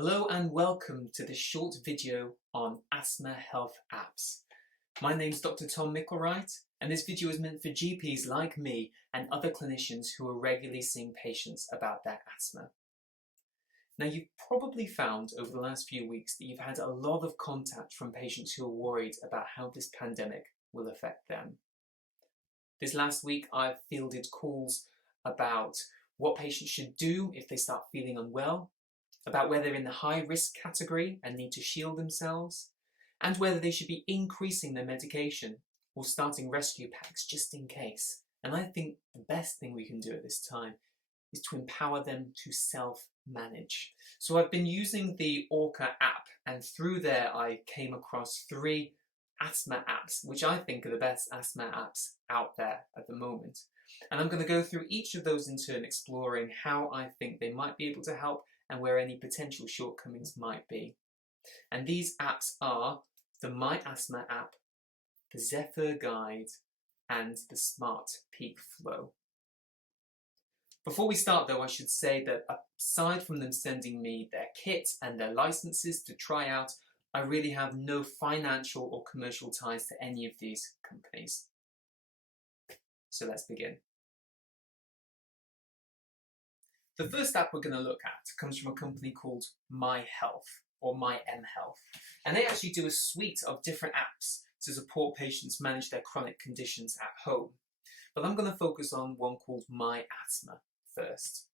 Hello and welcome to this short video on asthma health apps. My name's Dr. Tom Micklewright, and this video is meant for GPs like me and other clinicians who are regularly seeing patients about their asthma. Now, you've probably found over the last few weeks that you've had a lot of contact from patients who are worried about how this pandemic will affect them. This last week, I've fielded calls about what patients should do if they start feeling unwell, about whether they're in the high risk category and need to shield themselves, and whether they should be increasing their medication or starting rescue packs just in case. And I think the best thing we can do at this time is to empower them to self-manage. So I've been using the ORCHA app, and through there I came across 3 asthma apps, which I think are the best asthma apps out there at the moment. And I'm going to go through each of those in turn, exploring how I think they might be able to help and where any potential shortcomings might be. And these apps are the My Asthma app, the Zephyr guide, and the Smart Peak Flow. Before we start though, I should say that aside from them sending me their kit and their licenses to try out, I really have no financial or commercial ties to any of these companies. So let's begin. The first app we're going to look at comes from a company called My Health, or My M Health, and they actually do a suite of different apps to support patients manage their chronic conditions at home. But I'm going to focus on one called My Asthma first.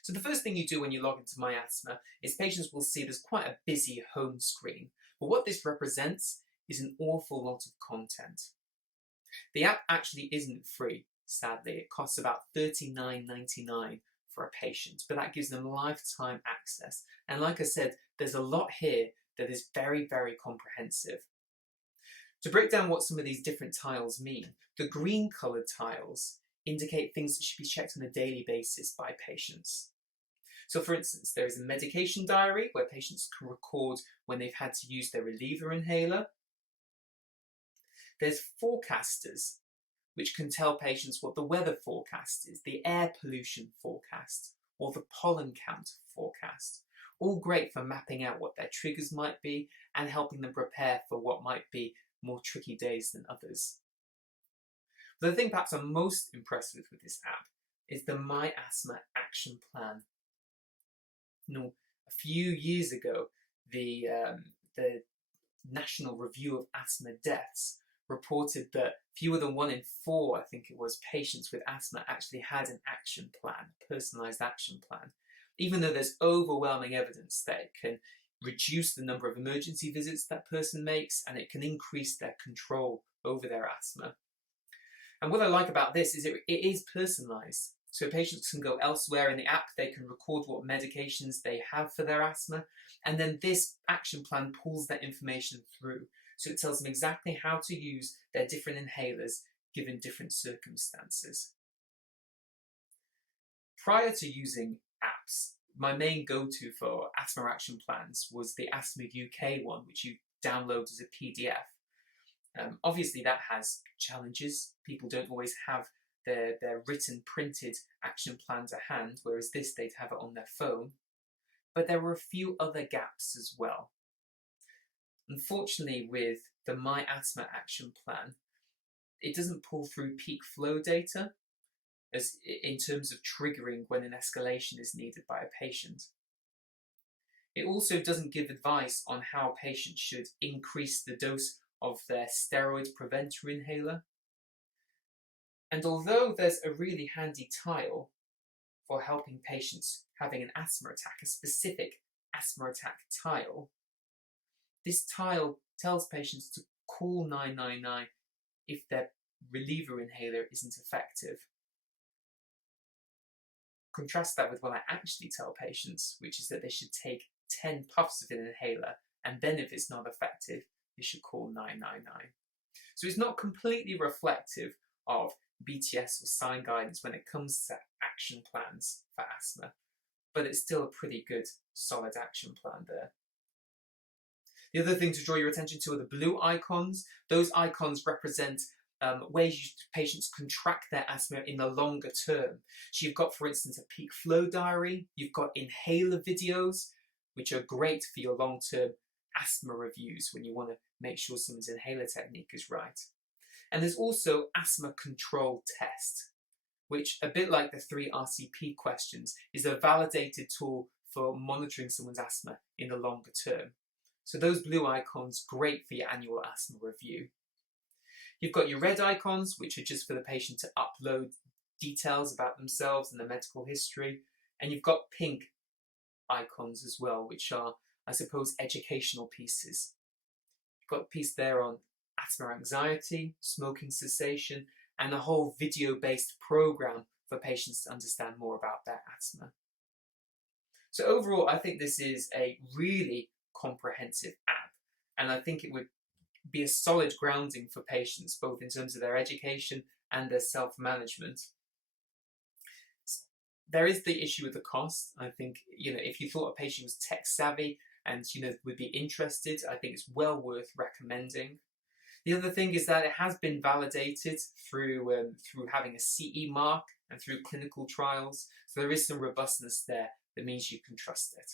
So the first thing you do when you log into My Asthma is patients will see there's quite a busy home screen, but what this represents is an awful lot of content. The app actually isn't free. Sadly, it costs about $39.99 for a patient, but that gives them lifetime access. And like I said, there's a lot here that is very, very comprehensive. To break down what some of these different tiles mean, the green coloured tiles indicate things that should be checked on a daily basis by patients. So for instance, there is a medication diary where patients can record when they've had to use their reliever inhaler. There's forecasters, which can tell patients what the weather forecast is, the air pollution forecast, or the pollen count forecast. All great for mapping out what their triggers might be and helping them prepare for what might be more tricky days than others. But the thing perhaps I'm most impressed with this app is the My Asthma Action Plan. Now, a few years ago, the National Review of Asthma Deaths reported that fewer than 1 in 4, I think it was, patients with asthma actually had an action plan, a personalised action plan, even though there's overwhelming evidence that it can reduce the number of emergency visits that person makes and it can increase their control over their asthma. And what I like about this is it is personalised. So patients can go elsewhere in the app, they can record what medications they have for their asthma, and then this action plan pulls that information through. So it tells them exactly how to use their different inhalers given different circumstances. Prior to using apps, my main go-to for asthma action plans was the Asthma UK one, which you download as a PDF. Obviously that has challenges. People don't always have their written, printed action plan to hand, whereas this they'd have it on their phone. But there were a few other gaps as well. Unfortunately, with the My Asthma Action Plan, it doesn't pull through peak flow data as in terms of triggering when an escalation is needed by a patient. It also doesn't give advice on how patients should increase the dose of their steroid preventer inhaler. And although there's a really handy tile for helping patients having an asthma attack, a specific asthma attack tile, this tile tells patients to call 999 if their reliever inhaler isn't effective. Contrast that with what I actually tell patients, which is that they should take 10 puffs of an inhaler, and then if it's not effective, they should call 999. So it's not completely reflective of BTS or sign guidance when it comes to action plans for asthma, but it's still a pretty good, solid action plan there. The other thing to draw your attention to are the blue icons. Those icons represent ways patients can track their asthma in the longer term. So you've got, for instance, a peak flow diary, you've got inhaler videos, which are great for your long-term asthma reviews when you want to make sure someone's inhaler technique is right. And there's also asthma control test, which, a bit like the 3 RCP questions, is a validated tool for monitoring someone's asthma in the longer term. So those blue icons, great for your annual asthma review. You've got your red icons, which are just for the patient to upload details about themselves and their medical history. And you've got pink icons as well, which are, I suppose, educational pieces. You've got a piece there on asthma anxiety, smoking cessation, and a whole video-based program for patients to understand more about their asthma. So overall, I think this is a really comprehensive app, and I think it would be a solid grounding for patients, both in terms of their education and their self-management. There is the issue with the cost. I think, if you thought a patient was tech savvy and, would be interested, I think it's well worth recommending. The other thing is that it has been validated through having a CE mark and through clinical trials. So there is some robustness there that means you can trust it.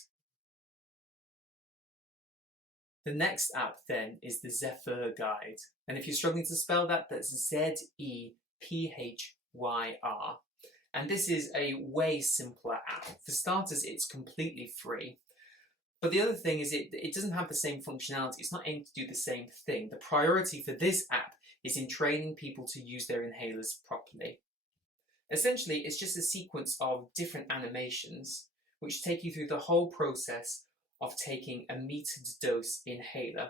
The next app then is the Zephyr guide. And if you're struggling to spell that, that's Zephyr. And this is a way simpler app. For starters, it's completely free. But the other thing is it doesn't have the same functionality. It's not aimed to do the same thing. The priority for this app is in training people to use their inhalers properly. Essentially, it's just a sequence of different animations which take you through the whole process of taking a metered dose inhaler.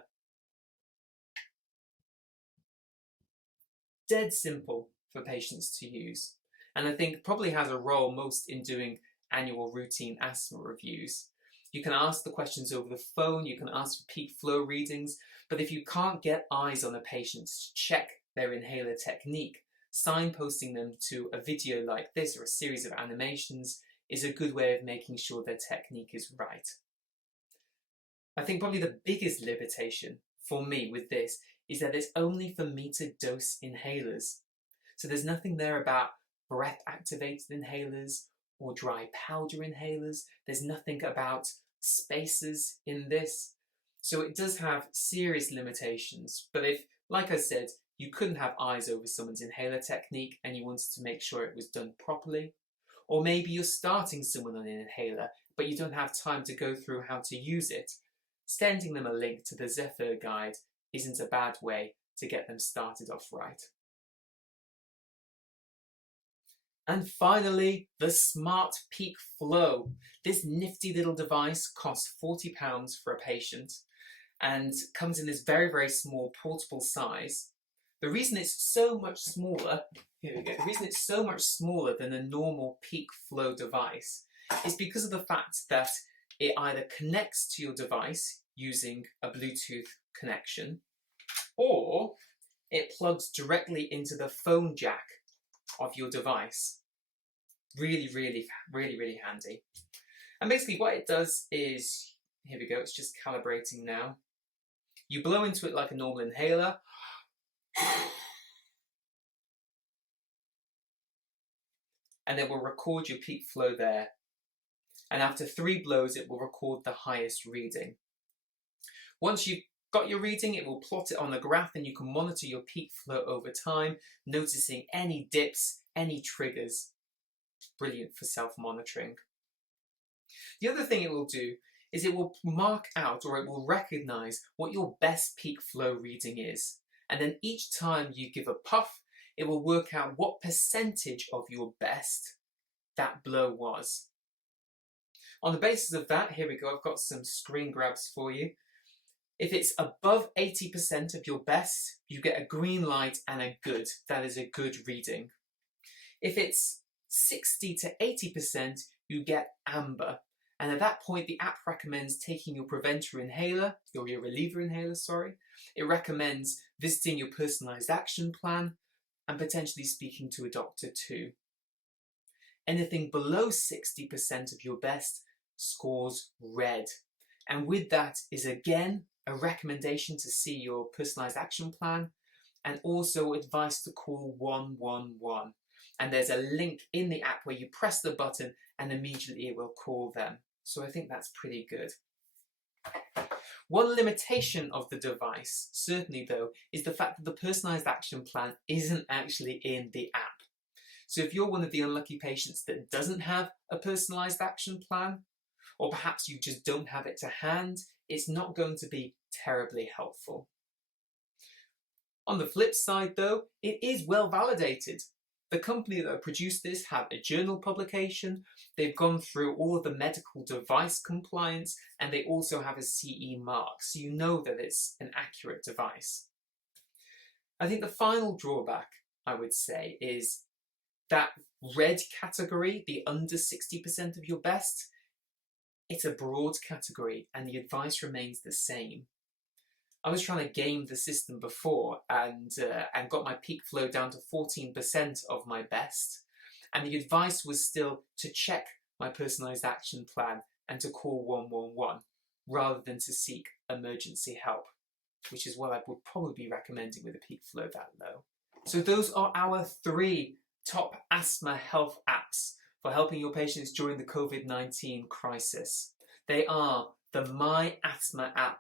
Dead simple for patients to use. And I think probably has a role most in doing annual routine asthma reviews. You can ask the questions over the phone, you can ask for peak flow readings, but if you can't get eyes on a patient to check their inhaler technique, signposting them to a video like this or a series of animations is a good way of making sure their technique is right. I think probably the biggest limitation for me with this is that it's only for metered dose inhalers. So there's nothing there about breath activated inhalers or dry powder inhalers. There's nothing about spacers in this. So it does have serious limitations. But if, like I said, you couldn't have eyes over someone's inhaler technique and you wanted to make sure it was done properly, or maybe you're starting someone on an inhaler but you don't have time to go through how to use it, sending them a link to the Zephyr guide isn't a bad way to get them started off right. And finally, the Smart Peak Flow. This nifty little device costs £40 for a patient and comes in this very, very small portable size. The reason it's so much smaller, here we go, the reason it's so much smaller than a normal peak flow device is because of the fact that it either connects to your device using a Bluetooth connection, or it plugs directly into the phone jack of your device. Really, really, really, really handy. And basically what it does is, here we go, it's just calibrating now. You blow into it like a normal inhaler. And it will record your peak flow there. And after 3 blows, it will record the highest reading. Once you've got your reading, it will plot it on a graph and you can monitor your peak flow over time, noticing any dips, any triggers. Brilliant for self-monitoring. The other thing it will do is it will mark out, or it will recognize what your best peak flow reading is. And then each time you give a puff, it will work out what percentage of your best that blow was. On the basis of that, here we go, I've got some screen grabs for you. If it's above 80% of your best, you get a green light and a good. That is a good reading. If it's 60 to 80%, you get amber. And at that point, the app recommends taking your preventer inhaler, or your reliever inhaler, sorry. It recommends visiting your personalized action plan and potentially speaking to a doctor too. Anything below 60% of your best scores red. And with that is again a recommendation to see your personalized action plan and also advice to call 111. And there's a link in the app where you press the button and immediately it will call them. So I think that's pretty good. One limitation of the device, certainly though, is the fact that the personalised action plan isn't actually in the app. So if you're one of the unlucky patients that doesn't have a personalised action plan, or perhaps you just don't have it to hand, it's not going to be terribly helpful. On the flip side though, it is well validated. The company that produced this have a journal publication, they've gone through all of the medical device compliance, and they also have a CE mark, so you know that it's an accurate device. I think the final drawback, I would say, is that red category, the under 60% of your best, it's a broad category and the advice remains the same. I was trying to game the system before and got my peak flow down to 14% of my best, and the advice was still to check my personalised action plan and to call 111 rather than to seek emergency help, which is what I would probably be recommending with a peak flow that low. So those are our 3 top asthma health apps for helping your patients during the COVID-19 crisis. They are the My Asthma app,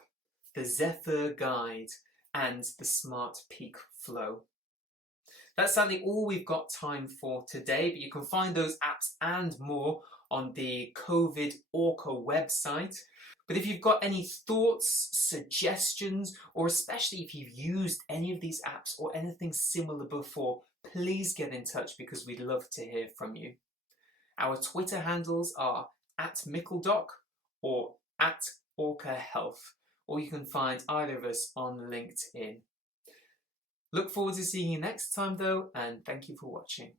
the Zephyr guide, and the Smart Peak Flow. That's sadly all we've got time for today, but you can find those apps and more on the COVID ORCHA website. But if you've got any thoughts, suggestions, or especially if you've used any of these apps or anything similar before, please get in touch because we'd love to hear from you. Our Twitter handles are @Mickledoc or @ORCHA or you can find either of us on LinkedIn. Look forward to seeing you next time though, and thank you for watching.